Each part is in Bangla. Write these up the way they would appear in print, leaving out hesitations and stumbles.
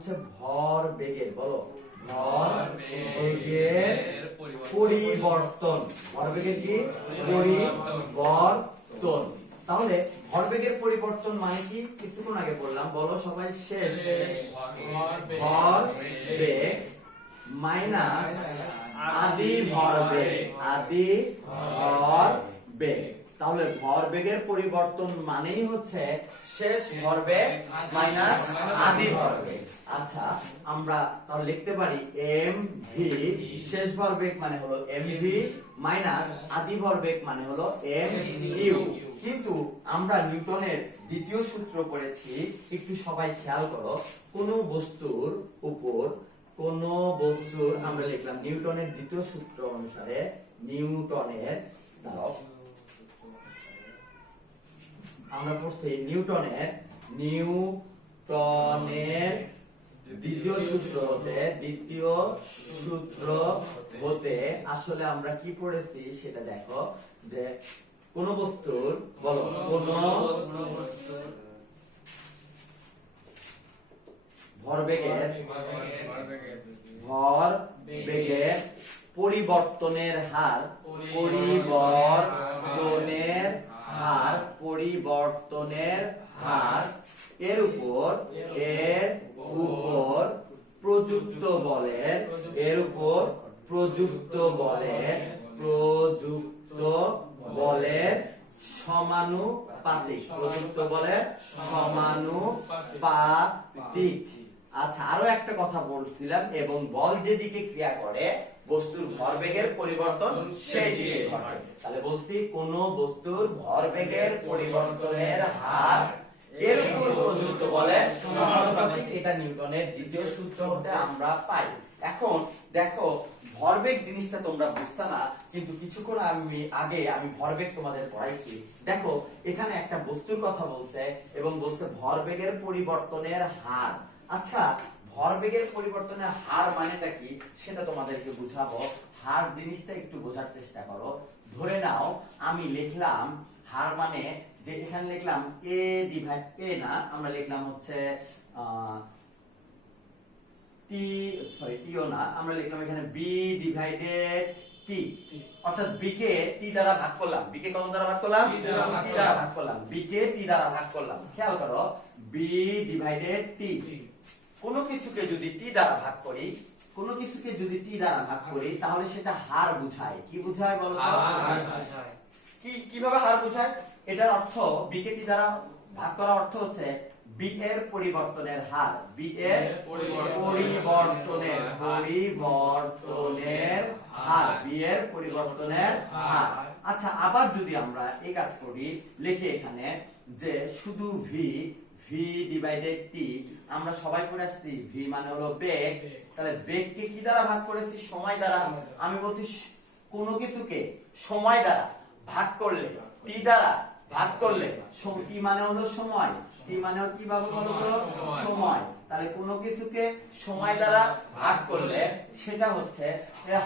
হচ্ছে ভর বেগের, বলো ভর বেগের পরিবর্তন। ভরবেগের কি পরিবর্তন। তাহলে ভরবেগের পরিবর্তন মানে কি কিছুক্ষণ আগে বললাম, বলো সবাই, শেষ ভরবেগ মাইনাস আদি ভরবেগ, আদি ভরবেগ। তাহলে ভরবেগের পরিবর্তন মানেই হচ্ছে শেষ ভরবেগ মাইনাস আদি ভরবেগ। আচ্ছা, আমরা তাহলে লিখতে পারি এম ভি, শেষ ভরবেগ মানে হলো এম ভি মাইনাস আদি ভরবেগ মানে হলো এম ইউ। কিন্তু আমরা নিউটনের দ্বিতীয় সূত্র পড়েছি, একটু সবাই খেয়াল করো। কোন বস্তুর উপর আমরা লিখলাম নিউটনের দ্বিতীয় সূত্র অনুসারে, আমরা পড়ছি নিউটনের দ্বিতীয় সূত্র হতে আসলে আমরা কি পড়েছি সেটা দেখো, যে কোন বস্তুর, বলো কোন ভরবেগের পরিবর্তনের হার এর উপর প্রযুক্ত বলের সমানুপাতিক। আচ্ছা, আরো একটা কথা বলছিলাম, এবং বল যেদিকে ক্রিয়া করে বস্তুর ভরবেগের পরিবর্তন সেই দিকে ঘটে। তাহলে বলছি কোন বস্তুর ভরবেগের পরিবর্তনের হার এর উপর প্রযুক্ত বলের সমানুপাতিক। এটা নিউটনের দ্বিতীয় সূত্র হতে আমরা পাই। এখন দেখো, ভরবেগ জিনিসটা তোমরা বুঝতে না, কিন্তু কিছুক্ষণ আগে আমি ভরবেগ তোমাদের পড়াইছি। দেখো, এখানে একটা বস্তুর কথা বলছে এবং বলছে ভরবেগের পরিবর্তনের হার। আচ্ছা, ভরবেগের পরিবর্তনের হার মানেটা কি সেটা তোমাদেরকে বুঝাবো। হার জিনিসটা একটু বোঝার চেষ্টা করো। ধরে নাও আমি লিখলাম হার মানে, যে এখানে লিখলাম a ডিভাইড a না, আমরা লিখলাম হচ্ছে টিও না, আমরা লিখলাম এখানে b ডিভাইডেড t, অর্থাৎ b কে t দ্বারা ভাগ করলাম। b কে কত দ্বারা ভাগ করলাম? t দ্বারা ভাগ করলাম। b কে t দ্বারা ভাগ করলাম। খেয়াল করো, b ডিভাইডেড t। কোন কিছুকে যদি t দ্বারা ভাগ করি, তাহলে সেটা হার বোঝায়। কি বোঝায় বলো তো? কিভাবে হার বোঝায়? এটার অর্থ b কে t দ্বারা ভাগ করার অর্থ হচ্ছে b এর পরিবর্তনের হার, আচ্ছা, আবার যদি আমরা এই কাজ করি, লিখে এখানে যে শুধু v ডিভাইডেড t, আমরা সবাই পড়ে আসছি v মানে হলো বেগ। তাহলে বেগকে কি দ্বারা ভাগ করেছি? সময় দ্বারা। আমি বলছি কোন কিছুকে সময় দ্বারা ভাগ করলে, t দ্বারা ভাগ করলে, t মানে হলো সময়, t মানে কি ভাবে বলো তো? সময়। তাহলে কোন কিছুকে সময় দ্বারা ভাগ করলে সেটা হচ্ছে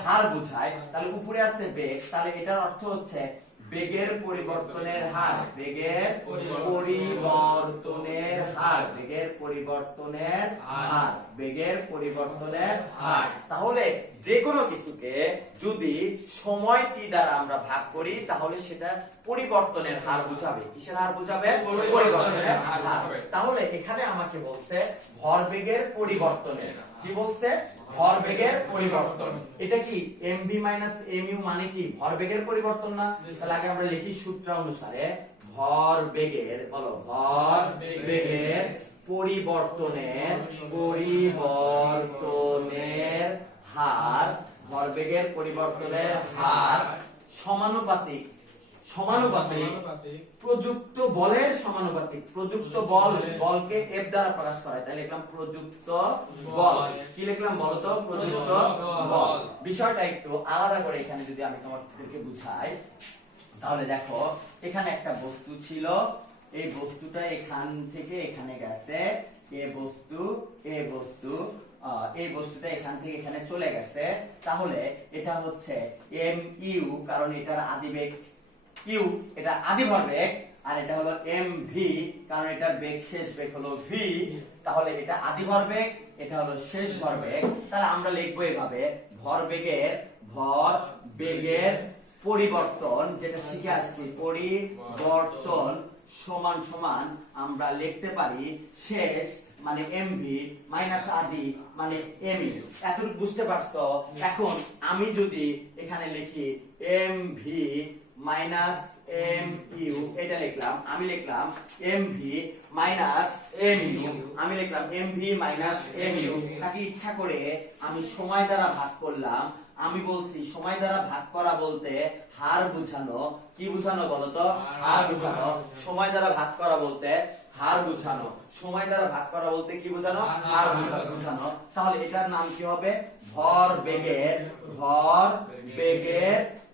হার বোঝায়। তাহলে উপরে আছে বেগ, তাহলে এটার অর্থ হচ্ছে বেগের পরিবর্তনের হার, তাহলে যে কোনো কিছুকে যদি সময় t দ্বারা আমরা ভাগ করি, তাহলে সেটা পরিবর্তনের হার বুঝাবে। কিসের হার বুঝাবে? পরিবর্তনের হার। তাহলে এখানে আমাকে বলছে ভরবেগের পরিবর্তনের, কি বলছে? ভরবেগের পরিবর্তন। এটা কি mv mu মানে কি ভরবেগের পরিবর্তন না? তাহলে আগে আমরা লিখি সূত্র অনুসারে, ভরবেগের, বলো ভরবেগের পরিবর্তনের হার, ভরবেগের পরিবর্তনের হার সমানুপাতিক প্রযুক্ত বলের সমানুপাতিক। প্রযুক্ত বলকে f দ্বারা প্রকাশ করা হয়, তাই লিখলাম প্রযুক্ত বল। কি লিখলাম বলো তো? প্রযুক্ত বল। বিষয়টা একটু আলাদা করে এখানে যদি আমি তোমাদেরকে বুঝাই, তাহলে দেখো এখানে একটা বস্তু ছিল, এই বস্তুটা এখান থেকে এখানে গেছে, এই বস্তুটা এখান থেকে এখানে চলে গেছে। তাহলে এটা হচ্ছে mu, কারণ এটার আদিবেগ u, এটা আদি ভরবেগ, আর এটা হলো mv, কারণ এটার বেগ শেষ বেগ হলো v, তাহলে এটা আদি ভরবেগ, এটা হলো শেষ ভরবেগ। তাহলে আমরা লিখবো এভাবে, ভরবেগের পরিবর্তন, যেটা শিখে আসছি, পরিবর্তন সমান সমান আমরা লিখতে পারি শেষ মানে mv মাইনাস আদি মানে mu। এতটুকু বুঝতে পারছো? এখন আমি যদি এখানে লিখি mv মাইনাস mu, এটা লিখলাম, আমি লিখলাম mv মাইনাস mu, আমি লিখলাম mv মাইনাস mu, তাকে ইচ্ছা করে আমি সময় দ্বারা ভাগ করলাম। আমি বলছি সময় দ্বারা ভাগ করা বলতে হার বুঝানো, কি বুঝানো বলতো? হার বুঝানো। সময় দ্বারা ভাগ করা বলতে হার বুঝানো, সময় দ্বারা ভাগ করা বলতে কি বুঝানো? হার বুঝানো। তাহলে এটার নাম কি হবে? ভরবেগের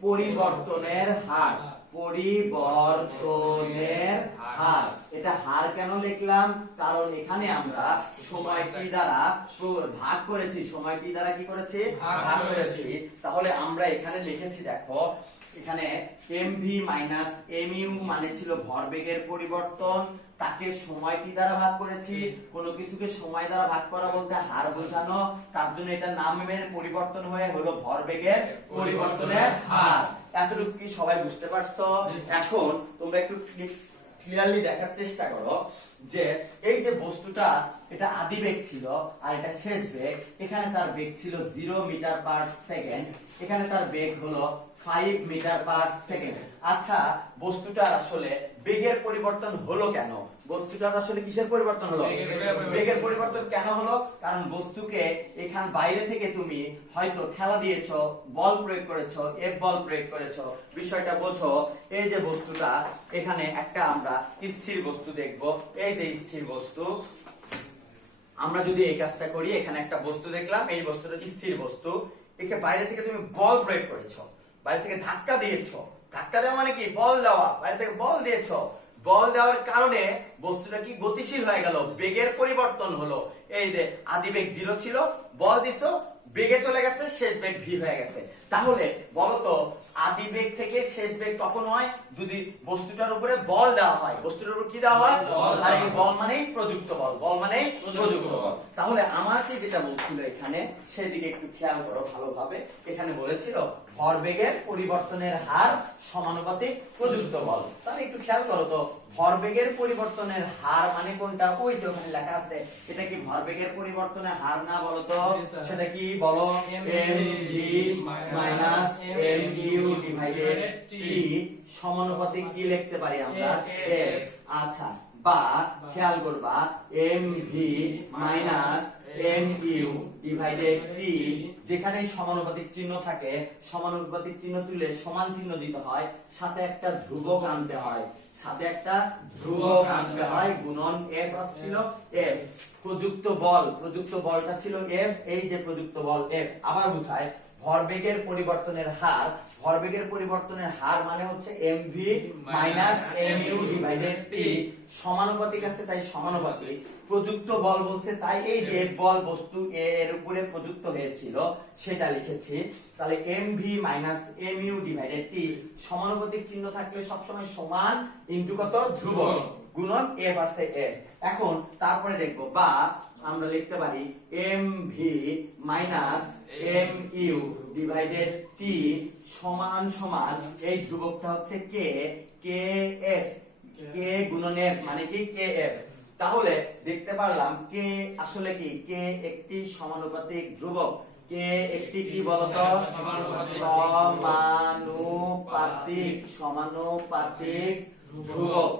পরিবর্তনের হার, পরিবর্তনের হার। এটা হার কেন লিখলাম? কারণ এখানে আমরা সময়টি দ্বারা ভাগ করেছি, সময়টি দ্বারা কি করেছি? ভাগ করেছি। তাহলে আমরা এখানে লিখেছি, দেখো এখানে mv মাইনাস mu মানে ছিল ভরবেগের পরিবর্তন, তাকে সময়টি দ্বারা ভাগ করেছি। কোনো কিছুকে সময় দ্বারা ভাগ করা বলতে হার বোঝানো, তার জন্য এটা নামের পরিবর্তন হয়ে হলো ভরবেগের পরিবর্তনের হার। এতটুকু কি সবাই বুঝতে পারছো? এখন তোমরা একটু ক্লিয়ারলি দেখার চেষ্টা করো যে এই যে বস্তুটা, এটা আদি বেগ ছিল আর এটা শেষ বেগ। এখানে তার বেগ ছিল 0 মিটার পার সেকেন্ড, এখানে তার বেগ হলো 5 মিটার পার সেকেন্ড। আচ্ছা, বস্তুটার আসলে বেগের পরিবর্তন হলো কেন? বস্তুটার আসলে কিসের পরিবর্তন হলো? বেগের পরিবর্তন কেন হলো? কারণ বস্তুকে এখান বাইরে থেকে তুমি হয়তো ঠেলা দিয়েছো, বল প্রয়োগ করেছো, এফ বল প্রয়োগ করেছো। বিষয়টা বোঝো, এই যে বস্তুটা, এখানে একটা আমরা স্থির বস্তু দেখবো, এই যে স্থির বস্তু। আমরা যদি এই কাজটা করি, এখানে একটা বস্তু দেখলাম, এই বস্তুটা স্থির বস্তু, একে বাইরে থেকে তুমি বল প্রয়োগ করেছো, বাইরে থেকে ধাক্কা দিয়েছো। ধাক্কা দেওয়া মানে কি? বল দেওয়া। বাইরে থেকে বল দিয়েছো, বল দেওয়ার কারণে বস্তুটা কি গতিশীল হয়ে গেল, বেগের পরিবর্তন হলো। এই যে আদি বেগ 0 ছিল, বল দিছো, বেগে চলে গেছে, শেষ বেগ v হয়ে গেছে। তাহলে বলতো আদি বেগ থেকে শেষ বেগ কখন হয়? যদি বস্তুটার উপরে বল দেওয়া হয়। বস্তুটার উপর কি দেওয়া হয়? আর এই বল মানেই প্রযুক্ত বল, বল মানেই প্রযুক্ত বল। তাহলে আমাকে যেটা বলছিল এখানে, সেদিকে একটু খেয়াল করো ভালোভাবে। এখানে বলেছিল ভরবেগের পরিবর্তনের হার সমানুপাতিক প্রযুক্ত বল। তাহলে একটু খেয়াল করো তো, ভরবেগের পরিবর্তনের হার মানে কোনটা? ওই যে ওখানে লেখা আছে। এটা কি ভরবেগের পরিবর্তনের হার না? বলো তো সেটা কি? বলো mv minus mu divided t সমানুপাতিক কি লিখতে পারি আমরা? f। আচ্ছা, বা খেয়াল করবা mv minus mu divided t, যেখানে সমানুপাতিক চিহ্ন থাকে, সমানুপাতিক চিহ্ন তুলে সমান চিহ্ন দিতে হয়, সাথে একটা ধ্রুবক আনতে হয়, সাথে একটা ধ্রুবক আনতে হয়, গুণন f আসছিল f। প্রযুক্ত বলটা ছিল f, এই যে প্রযুক্ত বল f। আবার বুঝায় ভরবেগের পরিবর্তনের হার, ভরবেগের পরিবর্তনের হার মানে হচ্ছে mv minus mu divided t, সমানুপাতিক আছে তাই সমানুপাতিক। প্রযুক্ত বল বলছে তাই এই যে বল বস্তু এর উপরে প্রযুক্ত হয়েছিল সেটা লিখেছি। তাহলে mv minus mu divided t, সমানুপাতিক চিহ্ন থাকলে সবসময় সমান ইনটু কত? ধ্রুবক, গুণন f আছে f। এখন তারপরে দেখবো, বা আমরা লিখতে পারি mv minus mu divided t সমান সমান, এই ধ্রুবকটা হচ্ছে k, kf, k গুণন f মানে কি? kf। তাহলে দেখতে পারলাম k আসলে কি? k একটি সমানুপাতিক ধ্রুবক। k একটি কি বলতো? সমানুপাতিক ধ্রুবক।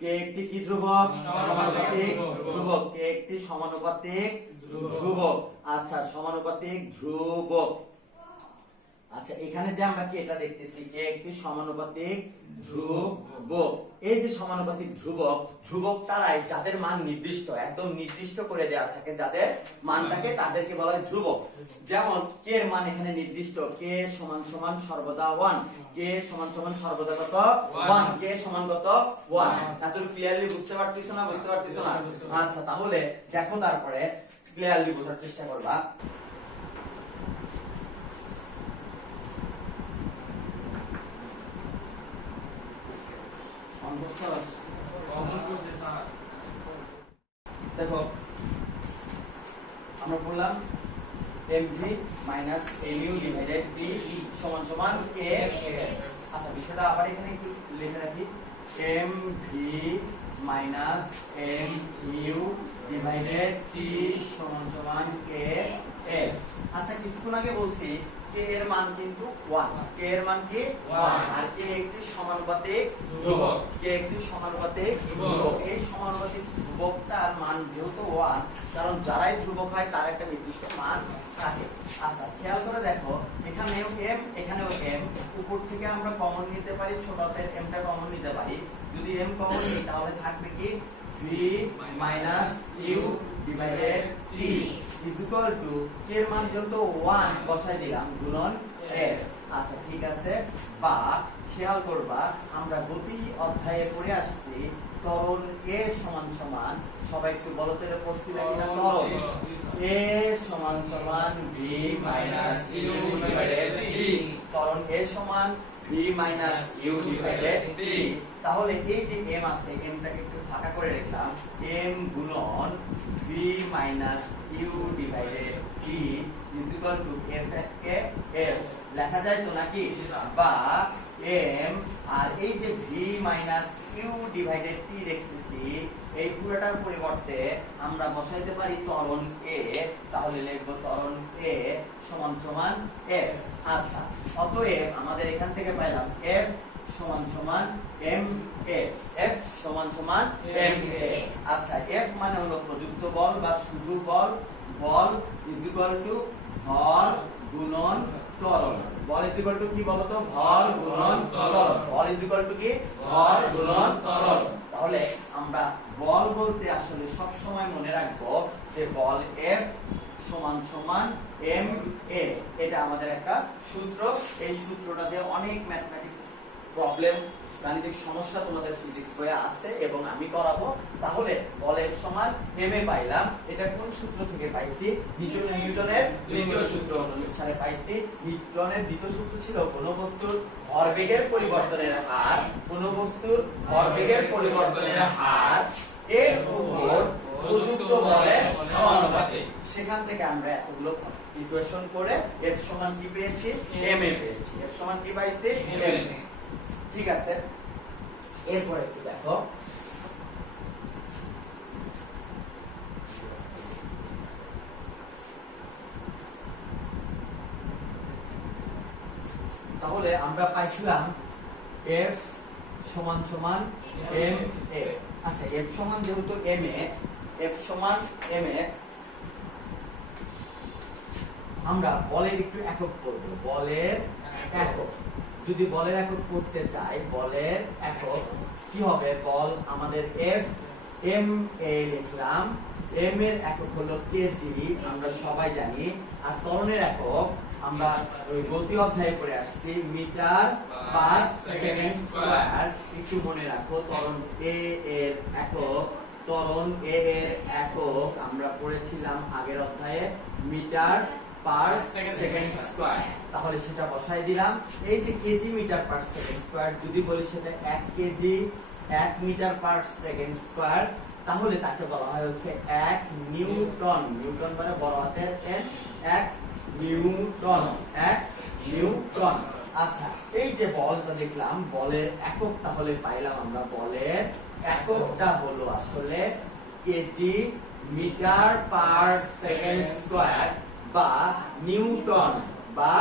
k একটি কি ধ্রুবক? সমানুপাতিক ধ্রুবক। k একটি সমানুপাতিক ধ্রুবক। আচ্ছা, সমানুপাতিক ধ্রুবক। আচ্ছা, এখানে যে আমরা কি এটা দেখতেছি, k একটি সমানুপাতিক ধ্রুবক। এই যে সমানুপাতিক ধ্রুবক, ধ্রুবক তারাই যাদের মান নির্দিষ্ট, একদম নির্দিষ্ট করে দেওয়া থাকে, যাদের মানটাকে, তাদেরকে বলা হয় ধ্রুবক। যেমন k এর মান এখানে নির্দিষ্ট, k সমান সমান সর্বদা 1, k সমান সমান সর্বদা কত? 1, k সমান কত? 1। এত ক্লিয়ারলি বুঝতে পারতেছো না? বুঝতে পারতেছো না? আচ্ছা, তাহলে দেখো তারপরে ক্লিয়ারলি বোঝার চেষ্টা করবা। Vamos a mv minus mu divided t সমান সমান kf। আচ্ছা বিষয়টা আবার এখানে একটু লিখে রাখি, mv minus mu divided t সমান সমান kf। আচ্ছা কিছুক্ষণ আগে বলছি k এর মান কিন্তু 1, k এর মান কি 1, আর k একটি সমানুপাতিক ধ্রুবক, k একটি সমানুপাতিক ধ্রুবক। এই সমানুপাতিক ধ্রুবকটার মান যেহেতু 1, কারণ যারাই ধ্রুবক হয় তার একটা নির্দিষ্ট মান থাকে। আচ্ছা খেয়াল করে দেখো, এখানেও m এখানেও m, উপর থেকে আমরা কমন নিতে পারি, ছোট হাতের m টা কমন নিতে পারি। যদি m কমন নিই তাহলে থাকবে কি v minus u divided t is equal to k এর মান যেহেতু 1 বসাই দিলাম গুণন f। আচ্ছা ঠিক আছে, বা খেয়াল করবা আমরা গতি অধ্যায়ে পড়ে আসছি ত্বরণ a সমান সমান, সবাই একটু বলো তো এটা পড়ছি নাকি না, ত্বরণ a সমান সমান v minus u divided t, ত্বরণ a সমান v minus u divided t। তাহলে এই যে m আছে, m টাকে একটু ফাঁকা করে রাখলাম, m গুণন v minus u divided t is equal to f K f লেখা যায় তো নাকি, বা m আর এই যে v minus u divided t দেখতেছি, এই পুরোটার পরিবর্তে আমরা বসাইতে পারি ত্বরণ a, তাহলে লিখব ত্বরণ a সমান সমান f। আচ্ছা অতএব আমাদের এখান থেকে পাইলাম f সমান সমান mf, f সমান সমান mf। আচ্ছা f মানে হলো প্রযুক্ত বল বা শুধু বল, বল ইজ ইকুয়াল টু ভর গুণন ত্বরণ, বল ইজ ইকুয়াল টু কি বলতো, ভর গুণন ত্বরণ, বল ইজ ইকুয়াল টু কি ভর গুণন ত্বরণ। তাহলে আমরা বল বলতে আসলে সব সময় মনে রাখবো যে বল F সমান সমান ma, এটা আমাদের একটা সূত্র। এই সূত্রটা দিয়ে অনেক ম্যাথমেটিক্স প্রবলেম, গাণিতিক সমস্যা তোমাদের ফিজিক্স বইয়ে আছে এবং আমি করাবো। তাহলে বল F সমান ma পাইলাম, এটা কোন সূত্র থেকে পাইছি, নিউটনের দ্বিতীয় সূত্র অনুসারে পাইছি। নিউটনের দ্বিতীয় সূত্র ছিল কোন বস্তুর ভরবেগের পরিবর্তনের হার, কোন বস্তুর ভরবেগের পরিবর্তনের হার এর উপর প্রযুক্ত বলের সমানুপাতিক। সেখান থেকে আমরা এতগুলো ইকুয়েশন করে F সমান কি পেয়েছি, ma পেয়েছি, F সমান কি পাইছি, ma। ঠিক আছে, এরপর একটু দেখো, তাহলে আমরা পাইছিলাম F সমান সমান ma। আচ্ছা F সমান যেহেতু ma, F সমান ma, আমরা বলের একটু একক করব, বলের একক। যদি বলের একক করতে চাই, বলের একক কি হবে, বল আমাদের F ma লিখলাম, m এর একক হলো কেজি, আমরা সবাই জানি। আর ত্বরণের একক আমরা ওই গতি অধ্যায়ে পড়ে আসছি, মিটার পার সেকেন্ড স্কয়ার। একটু মনে রাখো, ত্বরণ a এর একক, ত্বরণ a এর একক আমরা পড়েছিলাম আগের অধ্যায়ে মিটার পার সেকেন্ড স্কয়ার। তাহলে সেটা বসাই দিলাম। এই যে KG metre per second square, যদি বলি সেটা 1 KG 1 metre per second square, তাহলে তাকে বলা হয় হচ্ছে 1 নিউটন। নিউটন মানে বড় হাতের n, 1 নিউটন, 1 নিউটন। আচ্ছা এই যে বলটা দেখলাম, বলের একক তাহলে পাইলাম আমরা, বলের এককটা হলো আসলে KG metre per second square বা নিউটন, বা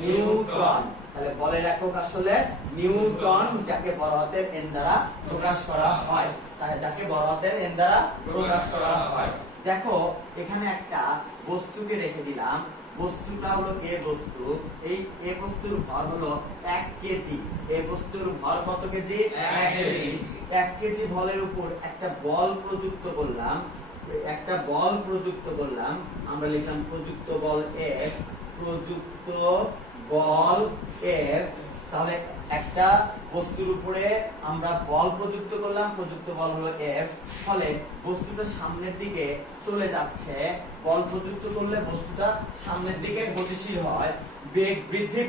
নিউটন। তাহলে বলের একক আসলে নিউটন, যাকে বড় হাতের n দ্বারা প্রকাশ করা হয়, তাহলে যাকে বড় হাতের n দ্বারা প্রকাশ করা হয়। দেখো এখানে একটা বস্তুকে রেখে দিলাম, বস্তুটা হলো এ বস্তু, এই এ বস্তুর ভর হলো 1 কেজি। এ বস্তুর ভর কত কেজি, 1 কেজি। 1 কেজি বলের উপর একটা বল প্রযুক্ত করলাম, একটা বল প্রযুক্ত করলাম, আমরা লিখলাম প্রযুক্ত বল F, প্রযুক্ত বল F। তাহলে একটা বস্তুর উপরে আমরা বল প্রযুক্ত করলাম প্রযুক্ত বল হলো F, ফলে বস্তুটা সামনের দিকে চলে যাচ্ছে। বল প্রযুক্ত করলে বস্তুটা সামনের দিকে গতিশীল হয়, বেগ বৃদ্ধি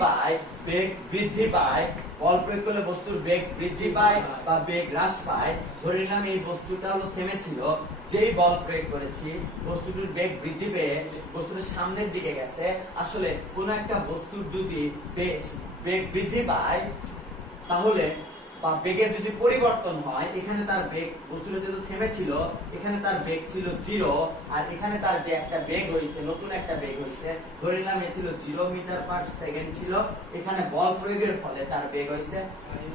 পায়, বল প্রয়োগ করলে বস্তুর বেগ বৃদ্ধি পায় বা বেগ হ্রাস পায়। ধরে নিলাম এই বস্তুটা হলো থেমেছিল, যেই বল প্রয়োগ করেছি বস্তুটির বেগ বৃদ্ধি পেয়ে বস্তুটা সামনের দিকে গেছে। আসলে কোন একটা বস্তুর যদি বেগ বৃদ্ধি পায় তাহলে বা বেগের যদি পরিবর্তন হয়, এখানে তার বেগ, বস্তুটা যেহেতু থেমেছিল এখানে তার বেগ ছিল 0, আর এখানে তার যে একটা বেগ হয়েছে, নতুন একটা বেগ হয়েছে, ধরে নিলাম এ ছিল 0 মিটার পার সেকেন্ড ছিল, এখানে বল প্রয়োগের ফলে তার বেগ হয়েছে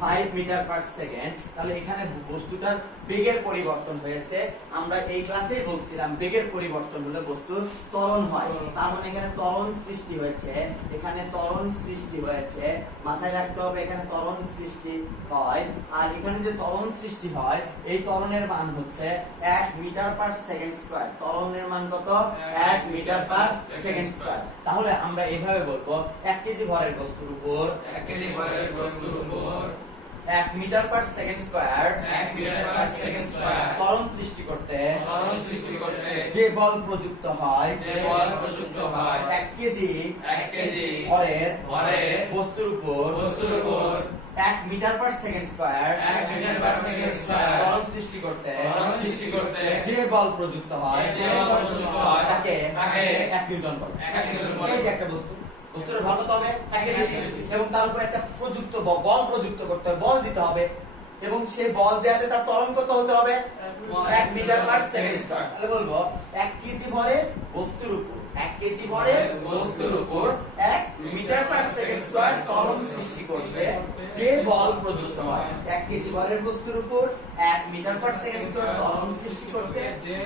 5 মিটার পার সেকেন্ড। তাহলে এখানে বস্তুটার বেগের পরিবর্তন হয়েছে। আমরা এই ক্লাসেই বলছিলাম বেগের পরিবর্তন হলে বস্তুর ত্বরণ হয়, তার মানে এখানে ত্বরণ সৃষ্টি হয়েছে, মাথায় রাখতে হবে এখানে ত্বরণ সৃষ্টি হয়। আর এখানে যে ত্বরণ সৃষ্টি হয় এই ত্বরণের মান হচ্ছে 1 মিটার পার সেকেন্ড স্কয়ার। ত্বরণের মান কত? 1 মিটার পার সেকেন্ড স্কয়ার। তাহলে আমরা এইভাবে বলবো 1 কেজি ভরের বস্তুর উপর 1 মিটার পার সেকেন্ড স্কয়ার ত্বরণ সৃষ্টি করতে যে বল প্রযুক্ত হয় 1 কেজি ভরের বস্তুর উপর 1 মিটার পার সেকেন্ড স্কয়ার ত্বরণ সৃষ্টি করতে যে বল প্রযুক্ত হয় তাকে 1 নিউটন বলে। এই যে একটা বস্তুর ভর কত হবে 1 কেজি, এবং তার উপর একটা প্রযুক্ত বল প্রযুক্ত করতে হবে, বল দিতে হবে, এবং সেই বল দেওয়াতে তার ত্বরণ কত হতে হবে 1 মিটার পার সেকেন্ড স্কয়ার। তাহলে বলবো 1 কেজি ভরের বস্তুর উপর 1 মিটার পার সেকেন্ড স্কয়ার ত্বরণ সৃষ্টি করবে যে বল প্রযুক্ত হয়। 1 কেজি ভরের বস্তুর উপর 1 মিটার পার সেকেন্ড স্কয়ার ত্বরণ সৃষ্টি করতে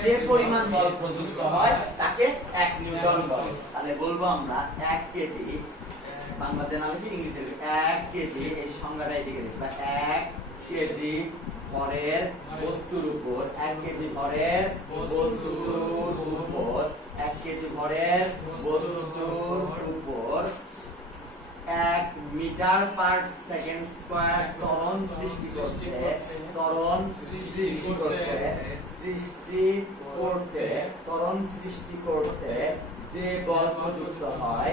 যে পরিমাণ বল প্রযুক্ত হয় তাকে 1 নিউটন বলে। তাহলে বলবো আমরা 1 কেজি, বাংলাতে না লিখে ইংরেজিতে লিখি, 1 কেজি, এই সংজ্ঞাটা এদিকে লিখবা, 1 কেজি ভরের বস্তুর উপর 1 কেজি ভরের বস্তুর উপর 1 কেজি ভরের বস্তুর উপর 1 মিটার পার সেকেন্ড স্কয়ার ত্বরণ সৃষ্টি করতে যে বল প্রযুক্ত হয়,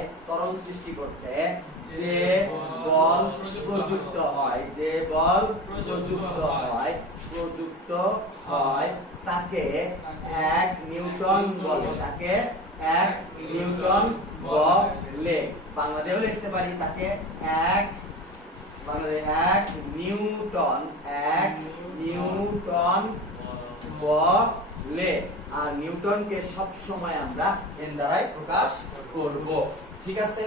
তাকে 1 নিউটন বলে। বাংলাতেও লিখতে পারি তাকে 1 নিউটন বলে। আর নিউটনকে সব সময় আমরা এন দ্বারাই প্রকাশ করব। ঠিক আছে।